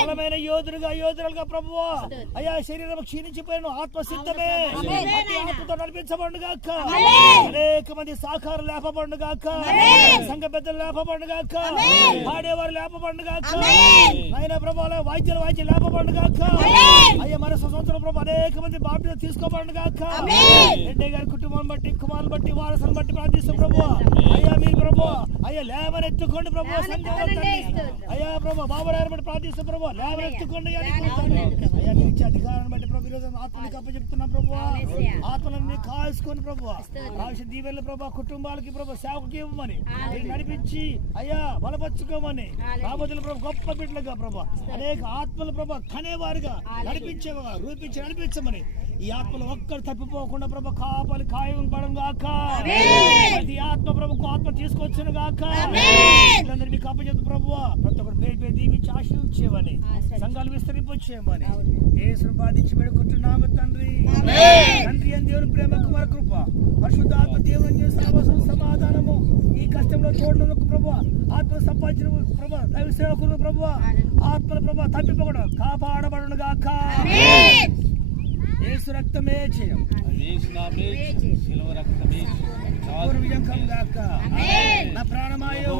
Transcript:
బలమైన యోధులుగా ప్రభువా అయ్యా శరీరం క్షీణించిపోయిన ఆత్మ సిద్ధమే ఆత్మతో నడిపించబడుగాక. అనేక మంది సాకారు లేపబడుగాక, సంఘ పెద్దలు లేపబడుగాక, పాడేవారు లేపబడుగాక, ఆయన ప్రభావ వాయిద్యాలు లేపబడుగాక. అయ్యా మన సంవత్సరం ప్రభు అనేక మంది బాప్టిజం తీసుకోబడుగాక. రెడ్డి గారి కుటుంబం బట్టి కుమారులు బట్టి వారసులను బట్టి ప్రార్థిస్తాం ప్రభు. అయ్యా మీరు ప్రభు అయ్యా లేవనెత్తుకోండి ప్రభు. అయ్యా ప్రభు బాబురారు బట్టి ప్రార్థిస్తాం ప్రభు. లేవనెత్తుకోండి అయ్యా మీరు ఇచ్చే అధికారాన్ని బట్టి ప్రభు ఈరోజు ఆత్మనికి అప్పచెప్తున్నాం ప్రభు. ఆత్మలన్నీ కాల్చుకొని ప్రభు ఆవిష దీవెనలు ప్రభు కుటుంబాలకి ప్రభు సేవకి ఇవ్వమని నడిపించి అయ్యా బలపరుచుకోమని రాబోతుల ప్రభు గొప్ప బిడ్డలుగా ప్రభు అనేక ఆత్మలు ప్రభు కనేవారుగా నడిపించేవాగా రూపించి నడిపించమని ఈ ఆత్మలు ఒక్కరు తప్పిపోకుండా ప్రభు కాపలి ఖాయం పడం గాక. ప్రతి ఆత్మ ప్రభుకు ఆత్మ తీసుకొచ్చును గాక. వీళ్ళందరినీ కాపచెప్తు ప్రభు ప్రతి ఒక్కరు పేరు దీవించి ఆశీర్వదించేవని సంఘాలు విస్తరింపచేయమని యేసును బాధించి వేడుకుంటున్నాము తండ్రి. తండ్రి అని దేవుని ప్రేమ కుమార కృప పరిశుద్ధాత్మ దేవుని సహవాసం సమాధానము ఈ కష్టంలో తోడునందుకు ప్రభు ఆత్మ సంపాదించిన ప్రభు దైవ సేవకులు ప్రభు ఆత్మల ప్రభు తప్పిపోకుండా కాపాడబడును గాక. యేసు రక్తమే చేయం విజయం కలుగాక. నా ప్రాణమాయో